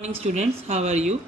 Morning students, how are you?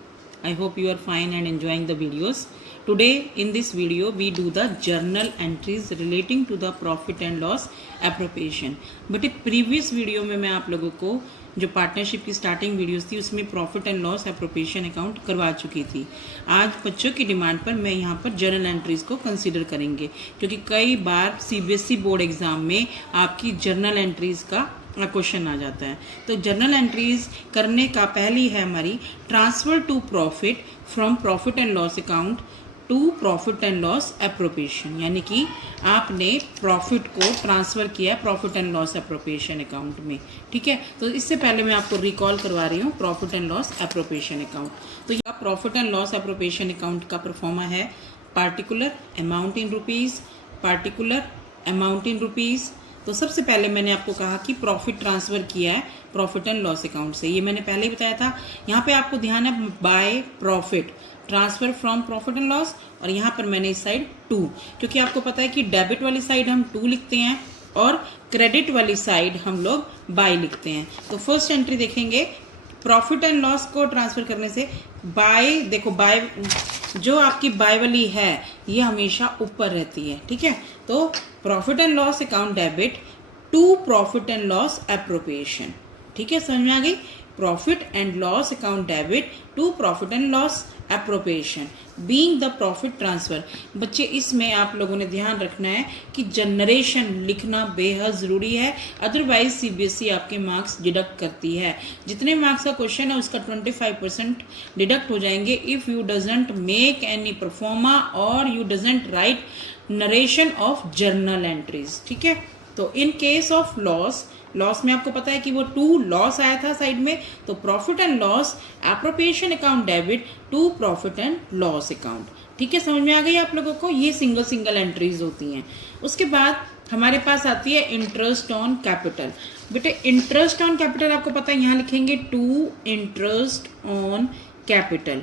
I hope you are fine and enjoying the videos. Today in this video we do the journal entries relating to the profit and loss appropriation. But एक previous video में मैं आप लोगों को जो partnership की starting videos थी उसमें profit and loss appropriation account करवा चुकी थी। आज बच्चों की डिमांड पर मैं यहाँ पर जर्नल एंट्रीज को कंसीडर करेंगे क्योंकि कई बार सीबीएसई बोर्ड एग्जाम में आपकी जर्नल एंट्रीज का क्वेश्चन आ जाता है। तो जर्नल एंट्रीज करने का पहली है हमारी transfer to profit from profit and loss account to profit and loss appropriation, यानी कि आपने प्रॉफिट को ट्रांसफ़र किया profit and loss appropriation account में। ठीक है, तो इससे पहले मैं आपको रिकॉल करवा रही हूँ profit and loss appropriation account. तो यह profit and loss appropriation account का परफॉर्मा है particular amount in rupees, particular amount in rupees. तो सबसे पहले मैंने आपको कहा कि प्रॉफिट ट्रांसफ़र किया है प्रॉफिट एंड लॉस अकाउंट से, ये मैंने पहले ही बताया था। यहाँ पे आपको ध्यान है by profit transfer from profit and loss, और यहाँ पर मैंने इस साइड टू, क्योंकि आपको पता है कि डेबिट वाली साइड हम टू लिखते हैं और क्रेडिट वाली साइड हम लोग बाय लिखते हैं। तो फर्स्ट एंट्री देखेंगे प्रॉफिट एंड लॉस को ट्रांसफ़र करने से बाय, देखो बाय जो आपकी बाय वाली है ये हमेशा ऊपर रहती है। ठीक है, तो profit and loss account debit to profit and loss appropriation. ठीक है, समझ में आ गई? Profit and loss account debit to profit and loss appropriation being the profit transfer. बच्चे इसमें आप लोगों ने ध्यान रखना है कि जनरेशन लिखना बेहद ज़रूरी है, अदरवाइज सीबीएसई आपके मार्क्स डिडक्ट करती है। जितने मार्क्स का क्वेश्चन है उसका 25% डिडक्ट हो जाएंगे if you doesn't make any proforma और you doesn't write narration of journal entries. ठीक है, तो in case of loss, loss में आपको पता है कि वो टू लॉस आया था साइड में, तो profit and loss appropriation account debit to profit and loss account. ठीक है, समझ में आ गई आप लोगों को? ये सिंगल सिंगल एंट्रीज होती हैं। उसके बाद हमारे पास आती है इंटरेस्ट ऑन कैपिटल। बेटे इंटरेस्ट ऑन कैपिटल आपको पता है, यहाँ लिखेंगे टू इंटरेस्ट ऑन कैपिटल।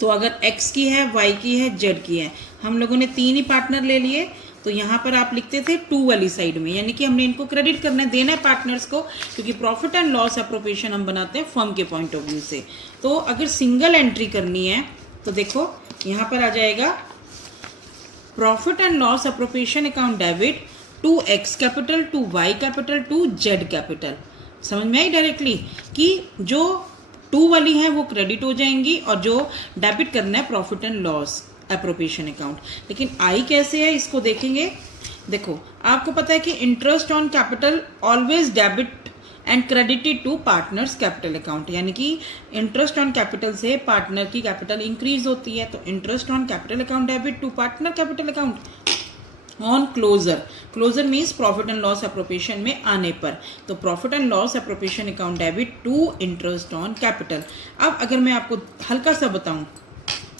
तो अगर x की है, y की है, z की है, हम लोगों ने तीन ही पार्टनर ले लिए, तो यहाँ पर आप लिखते थे टू वाली साइड में, यानी कि हमने इनको क्रेडिट करना है, देना है पार्टनर्स को, क्योंकि प्रॉफिट एंड लॉस अप्रोप्रिएशन हम बनाते हैं फर्म के पॉइंट ऑफ व्यू से। तो अगर सिंगल एंट्री करनी है तो देखो यहाँ पर आ जाएगा profit and loss appropriation account debit to x capital to y capital to z capital. समझ में आई डायरेक्टली कि जो टू वाली है वो क्रेडिट हो जाएंगी और जो डेबिट करना है profit and loss appropriation account. लेकिन आई कैसे है इसको देखेंगे। देखो आपको पता है कि interest on capital always debit and credited to partners capital account, यानी कि इंटरेस्ट ऑन कैपिटल से पार्टनर की कैपिटल इंक्रीज होती है, तो interest on capital account debit to partner capital account on closure. Closure means profit and loss appropriation में आने पर, तो profit and loss appropriation account debit to interest on capital. अब अगर मैं आपको हल्का सा बताऊं,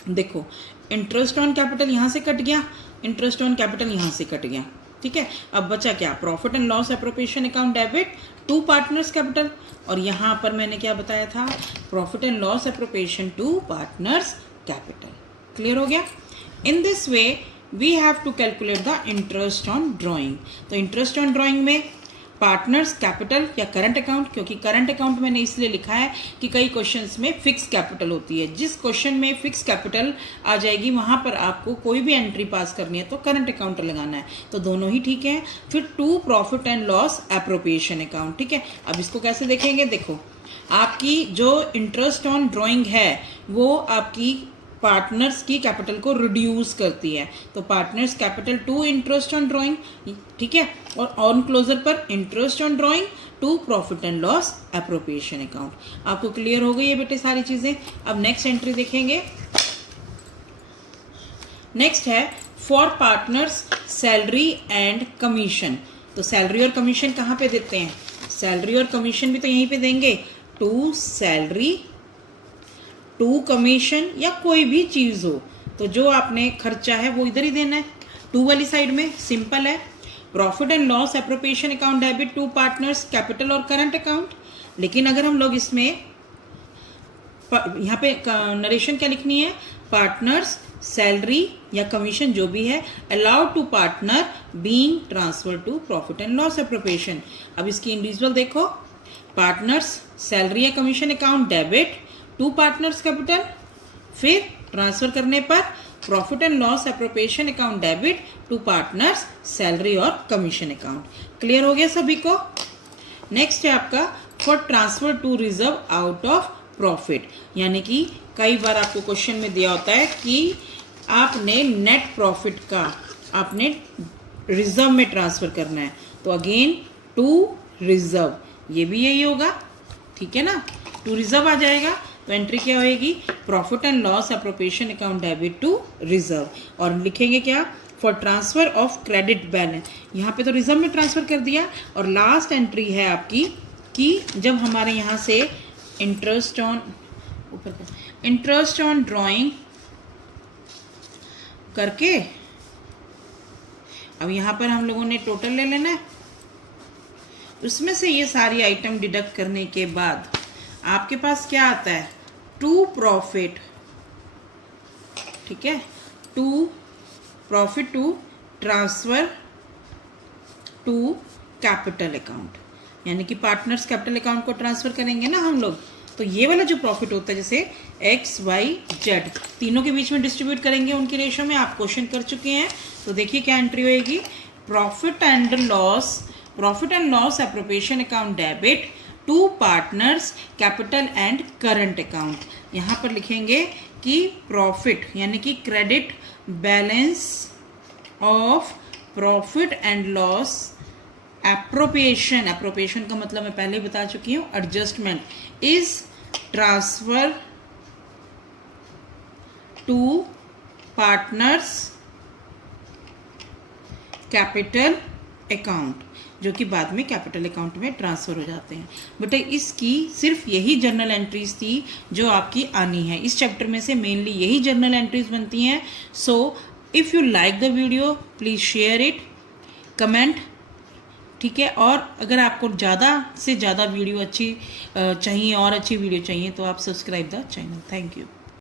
देखो इंटरेस्ट ऑन कैपिटल यहाँ से कट गया, इंटरेस्ट ऑन कैपिटल यहाँ से कट गया। ठीक है, अब बचा क्या? Profit and loss appropriation account debit to partners capital, और यहाँ पर मैंने क्या बताया था? Profit and loss appropriation to partners capital. Clear हो गया? In this way we have to calculate the interest on drawing. तो इंटरेस्ट ऑन ड्रॉइंग में पार्टनर्स कैपिटल या करंट अकाउंट, क्योंकि करंट अकाउंट मैंने इसलिए लिखा है कि कई क्वेश्चंस में फिक्स कैपिटल होती है। जिस क्वेश्चन में फिक्स कैपिटल आ जाएगी वहां पर आपको कोई भी एंट्री पास करनी है तो करंट अकाउंट लगाना है, तो दोनों ही ठीक है। फिर to profit and loss appropriation account. ठीक है, अब इसको कैसे देखेंगे? देखो आपकी जो इंटरेस्ट ऑन ड्रॉइंग है वो आपकी पार्टनर्स की कैपिटल को रिड्यूस करती है, तो partners capital to interest on drawing. ठीक है, और ऑन क्लोजर पर interest on drawing to profit and loss appropriation account. आपको क्लियर हो गई है बेटे सारी चीजें? अब नेक्स्ट एंट्री देखेंगे। नेक्स्ट है for partners salary and commission. तो सैलरी और कमीशन कहाँ पे देते हैं? सैलरी और कमीशन भी तो यहीं पे देंगे, टू सैलरी टू कमीशन, या कोई भी चीज हो तो जो आपने खर्चा है वो इधर ही देना है, टू वाली साइड में। सिंपल है। Profit and loss appropriation account debit to partners capital और करंट अकाउंट। लेकिन अगर हम लोग इसमें यहाँ पे नरेशन क्या लिखनी है? पार्टनर्स सैलरी या कमीशन जो भी है allowed to partner being transfer to profit and loss appropriation. अब इसकी इंडिविजुअल देखो, पार्टनर्स सैलरी या commission account debit to partners capital, फिर ट्रांसफर करने पर profit and loss appropriation account debit to partners salary और कमीशन अकाउंट। क्लियर हो गया सभी को? नेक्स्ट है आपका for transfer to reserve out of profit, यानी कि कई बार आपको क्वेश्चन में दिया होता है कि आपने नेट प्रॉफिट का आपने रिजर्व में ट्रांसफर करना है, तो अगेन टू रिजर्व, ये भी यही होगा, ठीक है ना, टू रिजर्व आ जाएगा। तो एंट्री क्या होएगी? Profit and loss appropriation account debit to reserve, और लिखेंगे क्या? For transfer of credit balance, यहाँ पे तो रिजर्व में ट्रांसफर कर दिया। और लास्ट एंट्री है आपकी कि जब हमारे यहाँ से इंटरेस्ट ऑन ड्राइंग करके, अब यहाँ पर हम लोगों ने टोटल ले लेना है, उसमें से ये सारी आइटम डिडक्ट करने के बाद आपके पास क्या आता है? टू प्रॉफिट, ठीक है, to profit to transfer to capital account, यानी कि पार्टनर्स कैपिटल अकाउंट को ट्रांसफर करेंगे ना हम लोग, तो ये वाला जो प्रॉफिट होता है जैसे एक्स वाई जेड तीनों के बीच में डिस्ट्रीब्यूट करेंगे उनकी रेशो में, आप क्वेश्चन कर चुके हैं। तो देखिए क्या एंट्री होएगी? Profit and loss appropriation account debit to partners capital and current account. यहाँ पर लिखेंगे कि प्रॉफिट यानी कि credit balance of profit and loss appropriation का मतलब मैं पहले ही बता चुकी हूँ, adjustment is transfer to partners capital account, जो कि बाद में कैपिटल अकाउंट में ट्रांसफर हो जाते हैं। बट इसकी सिर्फ यही जर्नल एंट्रीज थी जो आपकी आनी है, इस चैप्टर में से मेनली यही जर्नल एंट्रीज बनती हैं। So if you like the video please share it, comment, ठीक है। और अगर आपको ज़्यादा से ज़्यादा वीडियो अच्छी चाहिए और अच्छी वीडियो चाहिए तो आप subscribe the channel. Thank you.